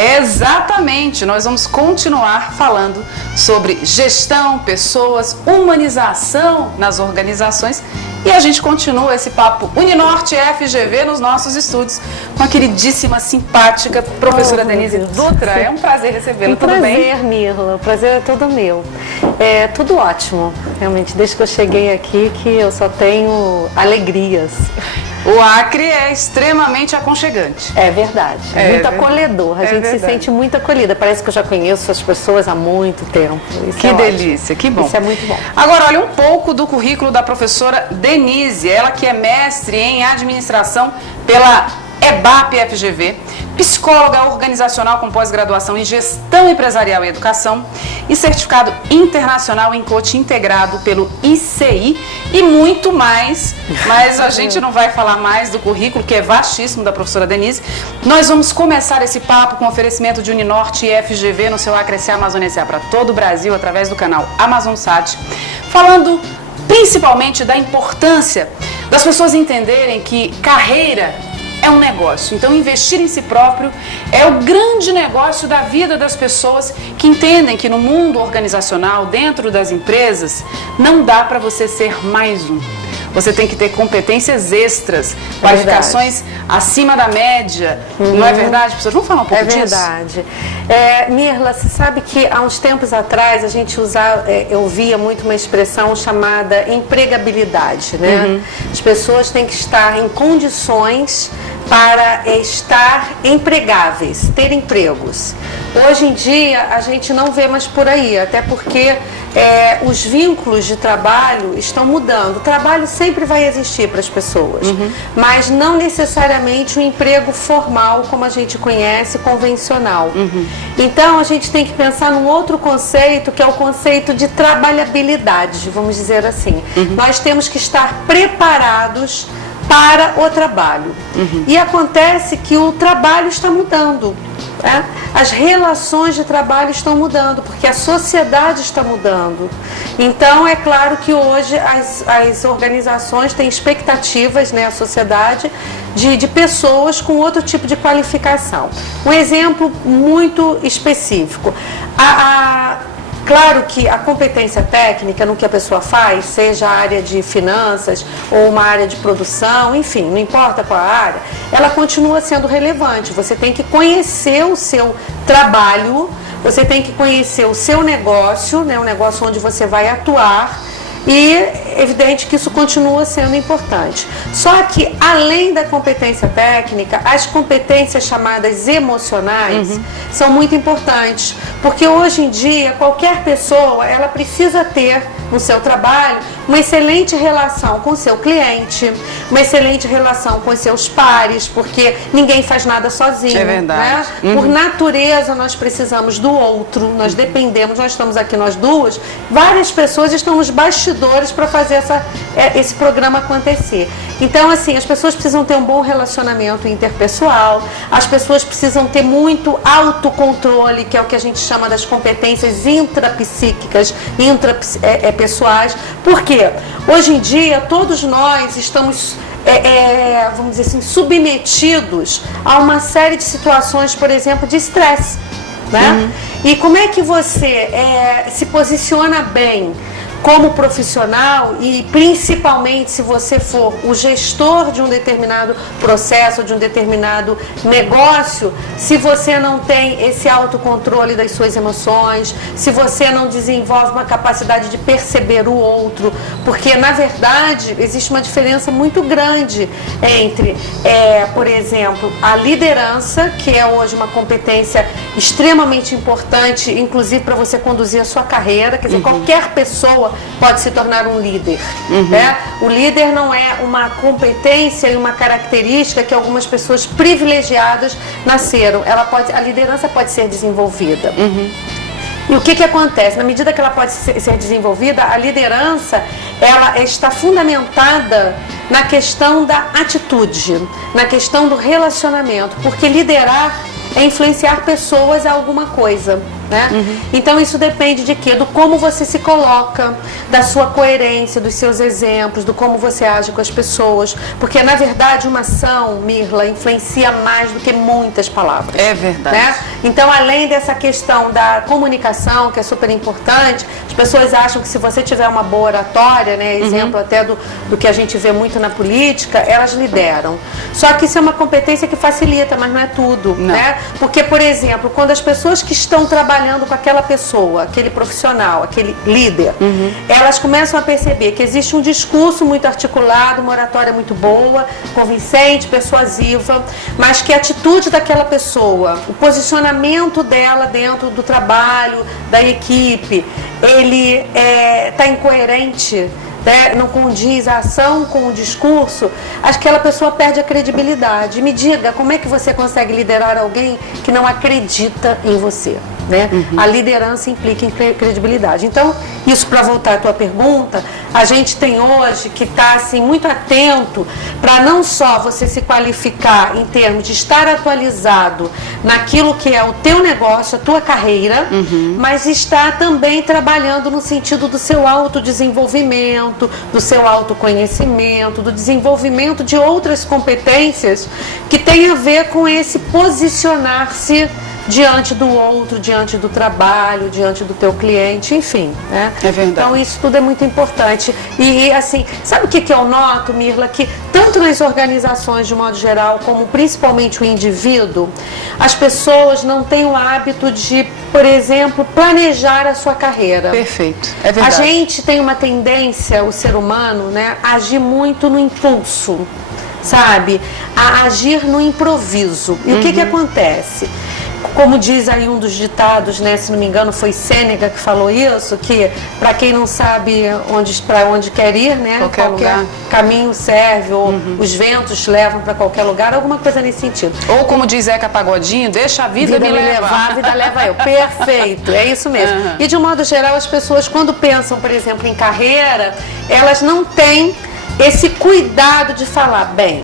Exatamente, nós vamos continuar falando sobre gestão, pessoas, humanização nas organizações e a gente continua esse papo Uninorte FGV nos nossos estúdios com a queridíssima, simpática professora Denise Dutra. É um prazer recebê-la, tudo bem? Prazer, Mirla, o prazer é todo meu. É tudo ótimo, realmente, desde que eu cheguei aqui que eu só tenho alegrias. O Acre é extremamente aconchegante. É verdade, muito acolhedor, a gente se sente muito acolhida, parece que eu já conheço as pessoas há muito tempo. Isso que delícia, que bom. Isso é muito bom. Agora, olha um pouco do currículo da professora Denise, ela que é mestre em administração pela EBAP FGV, psicóloga organizacional com pós-graduação em gestão empresarial e educação e certificado internacional em coaching integrado pelo ICI e muito mais, mas a gente não vai falar mais do currículo, que é vastíssimo, da professora Denise. Nós vamos começar esse papo com oferecimento de Uninorte e FGV no seu Acre SA, Amazônia SA para todo o Brasil, através do canal AmazonSat, falando principalmente da importância das pessoas entenderem que carreira é um negócio, então investir em si próprio é o grande negócio da vida das pessoas que entendem que no mundo organizacional, dentro das empresas, não dá para você ser mais um. Você tem que ter competências extras, qualificações acima da média. Não é verdade, professor? Vamos falar um pouco disso? É verdade. Mirla, você sabe que há uns tempos atrás a gente eu via muito uma expressão chamada empregabilidade, né? As pessoas têm que estar em condições para estar empregáveis, ter empregos. Hoje em dia a gente não vê mais por aí, até porque os vínculos de trabalho estão mudando. O trabalho sempre vai existir para as pessoas, mas não necessariamente o emprego formal como a gente conhece, convencional. Então a gente tem que pensar num outro conceito, que é o conceito de trabalhabilidade, vamos dizer assim. Nós temos que estar preparados para o trabalho. E acontece que o trabalho está mudando. As relações de trabalho estão mudando, porque a sociedade está mudando. Então, é claro que hoje as organizações têm expectativas, né, a sociedade, de pessoas com outro tipo de qualificação. Um exemplo muito específico. Claro que a competência técnica no que a pessoa faz, seja a área de finanças ou uma área de produção, enfim, não importa qual a área, ela continua sendo relevante. Você tem que conhecer o seu trabalho, você tem que conhecer o seu negócio, né, o negócio onde você vai atuar, e é evidente que isso continua sendo importante. Só que, além da competência técnica, as competências chamadas emocionais são muito importantes, porque hoje em dia qualquer pessoa ela precisa ter no seu trabalho uma excelente relação com o seu cliente, uma excelente relação com os seus pares, porque ninguém faz nada sozinho. É verdade. Né? Por natureza nós precisamos do outro, nós dependemos, nós estamos aqui nós duas, várias pessoas estão nos bastidores para fazer esse programa acontecer. Então, assim, as pessoas precisam ter um bom relacionamento interpessoal, as pessoas precisam ter muito autocontrole, que é o que a gente chama das competências intrapsíquicas, intrapessoais. Por quê? Hoje em dia, todos nós estamos, vamos dizer assim, submetidos a uma série de situações, por exemplo, de estresse, né? E como é que você se posiciona bem como profissional e principalmente se você for o gestor de um determinado processo, de um determinado negócio, se você não tem esse autocontrole das suas emoções, se você não desenvolve uma capacidade de perceber o outro, porque na verdade existe uma diferença muito grande entre, por exemplo, a liderança, que é hoje uma competência extremamente importante, inclusive para você conduzir a sua carreira, quer dizer, qualquer pessoa pode se tornar um líder. Né? O líder não é uma competência e uma característica que algumas pessoas privilegiadas nasceram. A liderança pode ser desenvolvida. E o que acontece? Na medida que ela pode ser desenvolvida, a liderança ela está fundamentada na questão da atitude, na questão do relacionamento, porque liderar é influenciar pessoas a alguma coisa. né? Então isso depende de quê? Do como você se coloca, da sua coerência, dos seus exemplos, do como você age com as pessoas, porque na verdade uma ação, Mirla, influencia mais do que muitas palavras. É verdade. Né? Então, além dessa questão da comunicação, que é super importante, as pessoas acham que se você tiver uma boa oratória, né, exemplo até do que a gente vê muito na política, elas lideram. Só que isso é uma competência que facilita, mas não é tudo, né? Porque, por exemplo, quando as pessoas que estão trabalhando com aquela pessoa, aquele profissional, aquele líder, elas começam a perceber que existe um discurso muito articulado, uma oratória muito boa, convincente, persuasiva, mas que a atitude daquela pessoa, o posicionamento dela dentro do trabalho, da equipe, ele está incoerente, né? Não condiz a ação com o discurso, aquela pessoa perde a credibilidade. Me diga, como é que você consegue liderar alguém que não acredita em você? Né? A liderança implica em credibilidade. Então, isso para voltar à tua pergunta, a gente tem hoje que está assim, muito atento para não só você se qualificar em termos de estar atualizado naquilo que é o teu negócio, a tua carreira, mas estar também trabalhando no sentido do seu autodesenvolvimento, do seu autoconhecimento, do desenvolvimento de outras competências que tem a ver com esse posicionar-se diante do outro, diante do trabalho, diante do teu cliente, enfim, né? É verdade. Então isso tudo é muito importante. E assim, sabe o que eu noto, Mirla? Que tanto nas organizações de modo geral, como principalmente o indivíduo, as pessoas não têm o hábito de, por exemplo, planejar a sua carreira. Perfeito, é verdade. A gente tem uma tendência, o ser humano, né, a agir muito no impulso, sabe? A agir no improviso. E o que acontece? Como diz aí um dos ditados, né, se não me engano foi Sêneca que falou isso, que para quem não sabe para onde quer ir, né, qualquer lugar. caminho serve, ou os ventos levam para qualquer lugar, alguma coisa nesse sentido. Ou como diz Zeca Pagodinho, deixa a vida me levar. A vida leva eu. Perfeito, é isso mesmo. E de um modo geral, as pessoas quando pensam, por exemplo, em carreira, elas não têm esse cuidado de falar, bem,